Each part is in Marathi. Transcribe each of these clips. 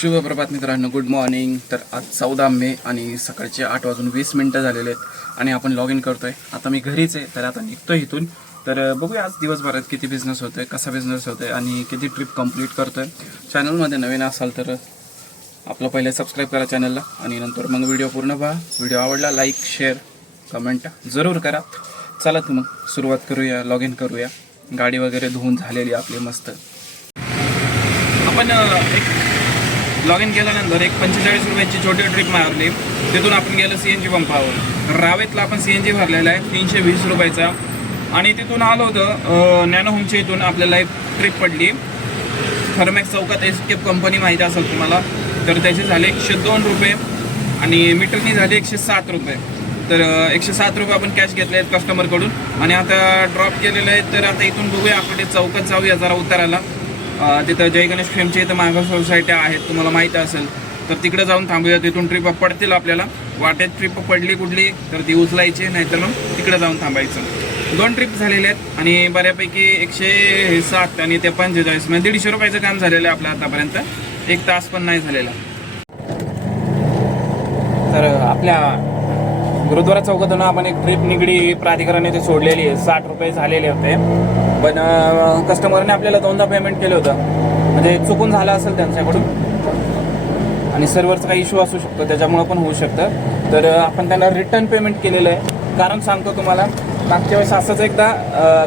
शुभ प्रभात मित्रांनो गुड मॉर्निंग तर आज चौदा मे आणि सकाळचे आठ वाजून वीस मिनटं झालेले आहेत आणि आपण लॉग इन करतोय. आता मी घरीच आहे तर आता निघतोय इथून. तर बघूया आज दिवसभरात किती बिझनेस होतोय कसा बिझनेस होतोय आणि किती ट्रिप कंप्लीट करतोय. चॅनलमध्ये नवीन असाल तर आपलं पहिले सबस्क्राईब करा चॅनलला आणि नंतर मग व्हिडिओ पूर्ण पहा. व्हिडिओ आवडला लाईक शेअर कमेंट जरूर करा. चला तर मग सुरुवात करूया लॉग इन करूया. गाडी वगैरे धुवून झालेली आपली मस्त. आपण एक लॉग इन केल्यानंतर एक पंचेचाळीस रुपयाची छोटी ट्रिप मारली. तिथून आपण गेलो सी एन जी पंपावर. रावेतला आपण सी एन जी भरलेला आहे तीनशे वीस रुपयाचा. आणि तिथून आलो होतं नॅनो होमच्या इथून आपल्याला एक ट्रिप पडली. थर्मॅक्स चौकात एस्केप कंपनी माहिती असेल तुम्हाला तर त्याचे झाले एकशे दोन रुपये आणि मीटरनी झाले एकशे सात रुपये. तर एकशे सात रुपये आपण कॅश घेतले आहेत कस्टमरकडून आणि आता ड्रॉप केलेले आहेत तर आता इथून बघूया आपण चौकात जाऊया जरा उतारायला तिथं जय गणेश फेमच्या इथं मागास सोसायट्या आहेत तुम्हाला माहीत असेल. तर तिकडे जाऊन थांबूया तिथून ट्रिप पडतील आपल्याला. वाटेत ट्रिप पडली कुठली तर ती उचलायची नाहीतर मग तिकडे जाऊन थांबायचं. दोन ट्रिप झालेले आहेत आणि बऱ्यापैकी एकशे सात आणि ते पंचेचाळीस म्हणजे दीडशे रुपयाचं काम झालेलं आहे आपलं आतापर्यंत. एक तास पण नाही झालेला. तर आपल्या गुरुद्वारा चौकातून आपण एक ट्रिप निगडी प्राधिकरणाने ते सोडलेली आहे. साठ रुपये झालेले होते. पण कस्टमरने uh, आपल्याला दोनदा पेमेंट केलं होतं. म्हणजे चुकून झालं असेल त्यांच्याकडून. आणि सर्व्हरचा काही इश्यू असू शकतो. त्याच्यामुळं पण होऊ शकतं. तर uh, आपण त्यांना रिटर्न पेमेंट केलेलं आहे. कारण सांगतो तुम्हाला मागच्या वेळेस असंच एकदा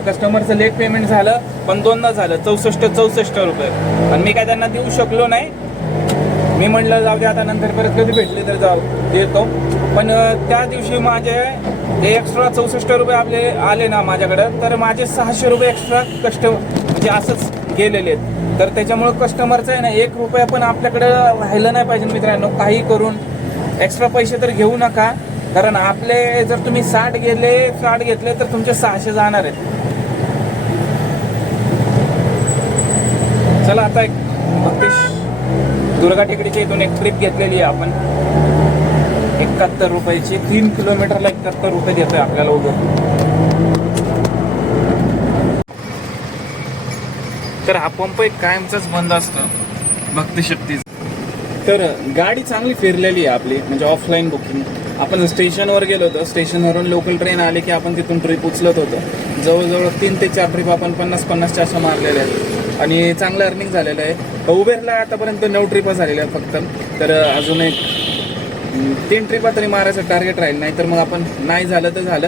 कस्टमरचं लेट पेमेंट झालं पण दोनदा झालं. चौसष्ट चौसष्ट रुपये. पण मी काय त्यांना देऊ शकलो नाही. मी म्हटलं जाऊ दे आता नंतर परत कधी भेटले तर जाऊ देतो. पण uh, त्या दिवशी माझे ते एक्स्ट्रा चौसष्ट रुपये आपले आले ना माझ्याकडं तर माझे सहाशे रुपये एक्स्ट्रा कष्ट म्हणजे असंच गेलेले आहेत. तर त्याच्यामुळं कस्टमरचं आहे ना एक रुपया पण आपल्याकडं राहिलं नाही पाहिजे मित्रांनो काही करून. एक्स्ट्रा पैसे तर घेऊ नका कारण आपले जर तुम्ही साठ गेले साठ घेतले तर तुमचे सहाशे जाणार आहेत. चला आता एक दुर्गा टेकडीच्या इथून एक ट्रिप घेतलेली आहे आपण. एकाहत्तर रुपयाची तीन किलोमीटरला एकाहत्तर रुपये देतोय आपल्याला उभं. तर हा पंप एक कायमचाच बंद असतो भक्तिशक्ती तर गाडी चांगली फिरलेली आहे आपली म्हणजे ऑफलाईन बुकिंग आपण स्टेशनवर गेलो होतो स्टेशनवरून लोकल ट्रेन आली की आपण तिथून ट्रिप उचलत होतो. जवळजवळ तीन ते चार ट्रिप आपण पन्नास पन्नासच्या अशा मारलेल्या आहेत. आणि चांगलं अर्निंग झालेलं आहे. उबेरला आतापर्यंत नऊ ट्रिपा झालेल्या आहेत फक्त. तर अजून एक तीन ट्रिपा तरी मारायचं टार्गेट राहील. नाहीतर मग आपण नाही झालं तर झालं.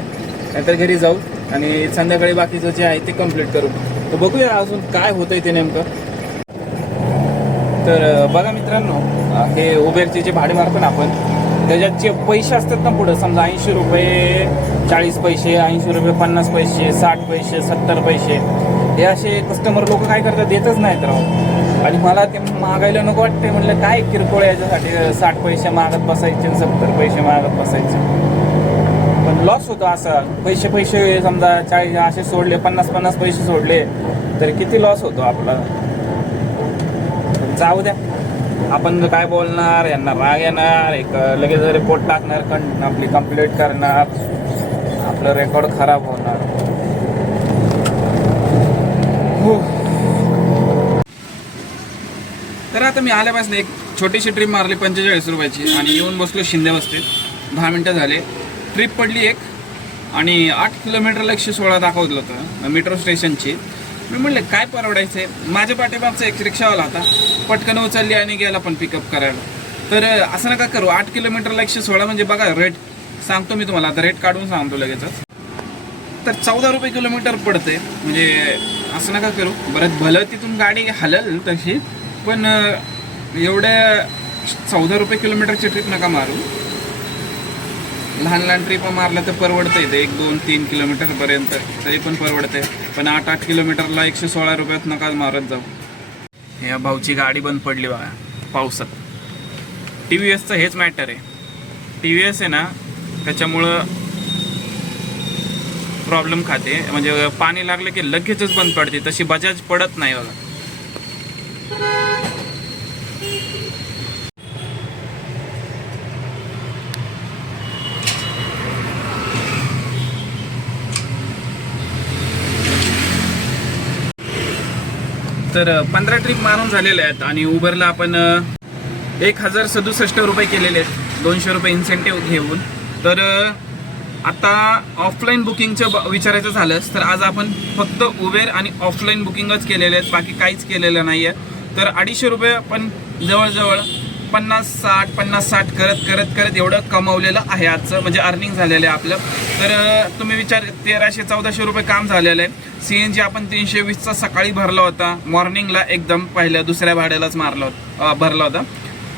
नाहीतर घरी जाऊ आणि संध्याकाळी बाकीचं जे आहे ते कंप्लीट करू. तर बघूया अजून काय होतंय ते नेमकं. तर बघा मित्रांनो हे उबेरचे जे भाडे मारतो ना आपण त्याच्यात जे पैसे असतात ना पुढं समजा ऐंशी रुपये चाळीस पैसे ऐंशी रुपये पन्नास पैसे साठ पैसे सत्तर पैसे हे असे कस्टमर लोक काय करतात देतच नाहीत राहू आणि मला ते मागायला नको वाटते म्हणलं काय किरकोळ याच्यासाठी? साठ पैसे मागत बसायचे सत्तर पैसे मागत बसायचे. पण लॉस होतो असं. पैसे पैसे समजा चाळीस असे सोडले पन्नास पन्नास पैसे सोडले तर किती लॉस होतो आपला? जाऊ द्या. आपण काय बोलणार? यांना राग येणार. एक लगेच रिपोर्ट टाकणार कं आपली कंप्लीट करणार. आपलं रेकॉर्ड खराब होणार हो. तर आता मी आल्यापासून एक छोटीशी ट्रिप मारली पंचेचाळीस रुपयाची आणि येऊन बसलो शिंदे वस्तीत. दहा मिनटं झाले. ट्रिप पडली एक आणि आठ किलोमीटरला एकशे सोळा दाखवलं होतं मेट्रो स्टेशनची मी म्हणलं काय परवडायचं आहे? माझ्या पाठीमागचा एक रिक्षावाला होता पटकन उचलली आणि गेला पण पिकअप करायला. तर असं नका करू. आठ किलोमीटरला एकशे सोळा म्हणजे बघा रेट सांगतो मी तुम्हाला. आता रेट काढून सांगतो लगेचच. तर चौदा रुपये किलोमीटर पडते म्हणजे असं नका करू. बरं भलं तिथून गाडी हलल तशी पण एवढ्या चौदा रुपये किलोमीटरची ट्रिप नका मारू. लहान लहान ट्रिप मारल्या तर परवडतं ते एक दोन तीन किलोमीटरपर्यंत तरी पण परवडते पण आठ आठ किलोमीटरला एकशे सोळा रुपयात नका मारत जाऊ. या भाऊची गाडी बंद पडली बघा पावसात. टी व्ही एसचं हेच मॅटर आहे. टी व्ही एस आहे ना त्याच्यामुळं प्रॉब्लेम खाते. म्हणजे पाणी लागलं की लगेचच बंद पडते तशी बजाज पडत नाही बघा. तर पंधरा ट्रिप मारून झालेल्या आहेत आणि उबरला आपण एक हजार सदुसष्ट रुपये केलेले आहेत. दोनशे रुपये इन्सेंटिव्ह घेऊन. तर आता ऑफलाईन बुकिंगचं ब- विचारायचं झालंच तर आज आपण फक्त उबेर आणि ऑफलाईन बुकिंगच केलेले आहेत. बाकी काहीच केलेलं नाही आहे तर अडीचशे रुपये आपण जवळजवळ पन्नास साठ पन्नास साठ करत करत करत एवढं कमवलेलं आहे आजचं म्हणजे अर्निंग झालेलं आहे आपलं. तर तुम्ही विचार तेराशे चौदाशे रुपये काम झालेलं आहे. सी एन जी आपण तीनशे वीसचा सकाळी भरला होता. मॉर्निंगला एकदम पहिल्या दुसऱ्या भाड्यालाच मारला होता भरला होता.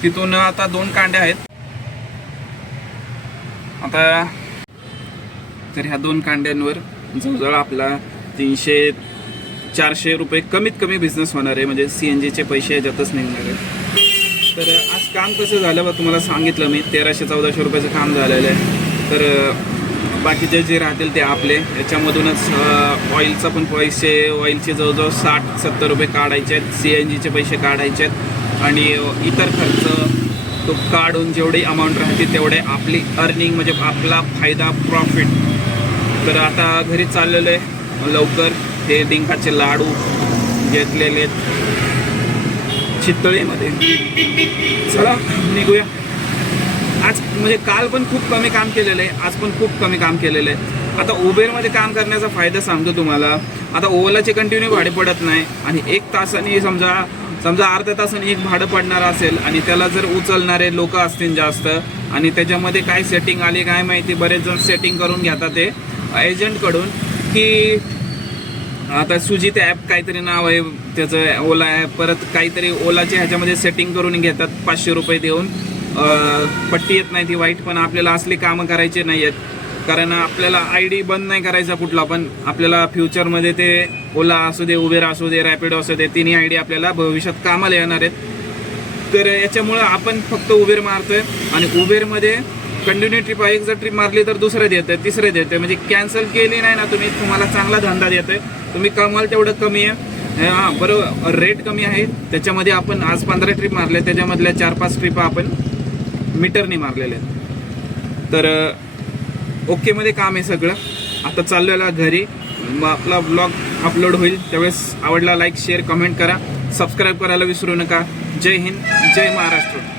तिथून आता दोन कांड्या आहेत. आता तर ह्या दोन कांड्यांवर जवळजवळ आपला तीनशे चारशे रुपये कमीत कमी बिझनेस होणार आहे. म्हणजे सी एन जीचे पैसे याच्यातच निघणार आहे तर आज काम कसं झालं बा तुम्हाला सांगितलं मी. तेराशे चौदाशे रुपयाचं काम झालेलं आहे. तर बाकीचे जे राहतील ते आपले. याच्यामधूनच ऑइलचा पण पैसे ऑइलचे जवळजवळ साठ सत्तर रुपये काढायचे आहेत. सी एन जीचे पैसे काढायचे आहेत. आणि इतर खर्च तो काढून जेवढी अमाऊंट राहते तेवढे आपली अर्निंग म्हणजे आपला फायदा प्रॉफिट तर आता घरी चाललेलो आहे लवकर. हे डिंकाचे लाडू घेतलेले आहेत. चितळीमध्ये. चला निघूया. आज म्हणजे काल पण खूप कमी काम केलेलं आहे आज पण खूप कमी काम केलेलं आहे. आता उबेरमध्ये काम करण्याचा फायदा सांगतो तुम्हाला. आता ओलाचे कंटिन्यू भाडे पडत नाही आणि एक तासाने समजा समजा अर्ध्या तासाने एक भाडं पडणार असेल आणि त्याला जर उचलणारे लोक असतील जास्त आणि त्याच्यामध्ये काय सेटिंग आली काय माहिती बरेच जण सेटिंग करून घेतात ते. एजंटकडून की आता सुजित ॲप काहीतरी नाव आहे त्याचं ओला ॲप परत काहीतरी ओलाच्या ह्याच्यामध्ये सेटिंग करून घेतात पाचशे रुपये देऊन. पट्टी येत नाही ती वाईट पण आपल्याला असली कामं करायचे नाही आहेत. कारण आपल्याला आय डी बंद नाही करायचा कुठला पण आपल्याला फ्युचरमध्ये ते ओला असू दे उबेर असू दे रॅपिडो असू दे तिन्ही आय डी आपल्याला भविष्यात कामाला येणार आहेत. तर याच्यामुळं आपण फक्त उबेर मारतो आहे आणि उबेरमध्ये कंटिन्यू ट्रिप एक जर ट्रिप मारली तर दुसरं देतं तिसरं देतं म्हणजे कॅन्सल केली नाही ना तुम्ही तुम्हाला चांगला धंदा देतोय. तुम्ही कमाल तेवढं कमी आहे. हां बरोबर. रेट कमी आहे. त्याच्यामध्ये आपण आज पंधरा ट्रिप मारल्या त्याच्यामधल्या चार पाच ट्रिप आपण मीटरने मारलेल्या आहेत. तर ओकेमध्ये काम आहे सगळं. आता चाललेला घरी. मग आपला ब्लॉग अपलोड होईल. त्यावेळेस आवडला लाईक शेअर कमेंट करा. सबस्क्राईब करायला विसरू नका. जय हिंद जय महाराष्ट्र.